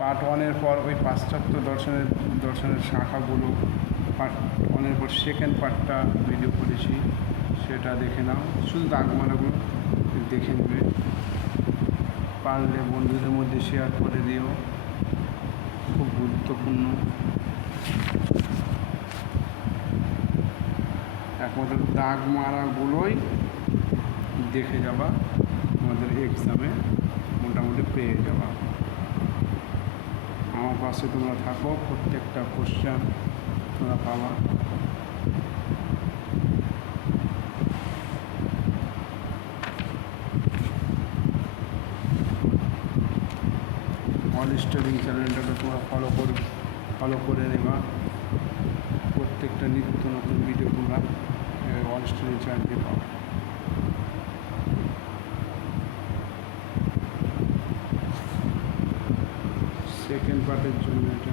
Part ওয়ানের পর ওই পাশ্চাত্য দর্শনের শাখাগুলো পার্ট ওয়ানের পর সেকেন্ড পার্টটা ভিডিও করেছি, সেটা দেখে নাও। শুধু দাগমালাগুলো দেখে নেবে, পারলে বন্ধুদের মধ্যে শেয়ার করে দিও, খুব গুরুত্বপূর্ণ। একমাত্র দাগমালাগুলোই দেখে যাবা, আমাদের এক্সামে মোটামুটি পেয়ে যাবা। আমার পাশে তোমরা থাকো, প্রত্যেকটা কোশ্চেন তোমরা পাবা। অল স্টাডিং চ্যানেলটাকে তোমরা ফলো করে নেবা। প্রত্যেকটা নিত্য নতুন ভিডিও তোমরা অল স্টাডিং চ্যানেলকে পাবো। সেকেন্ড পার্টের জন্য এটা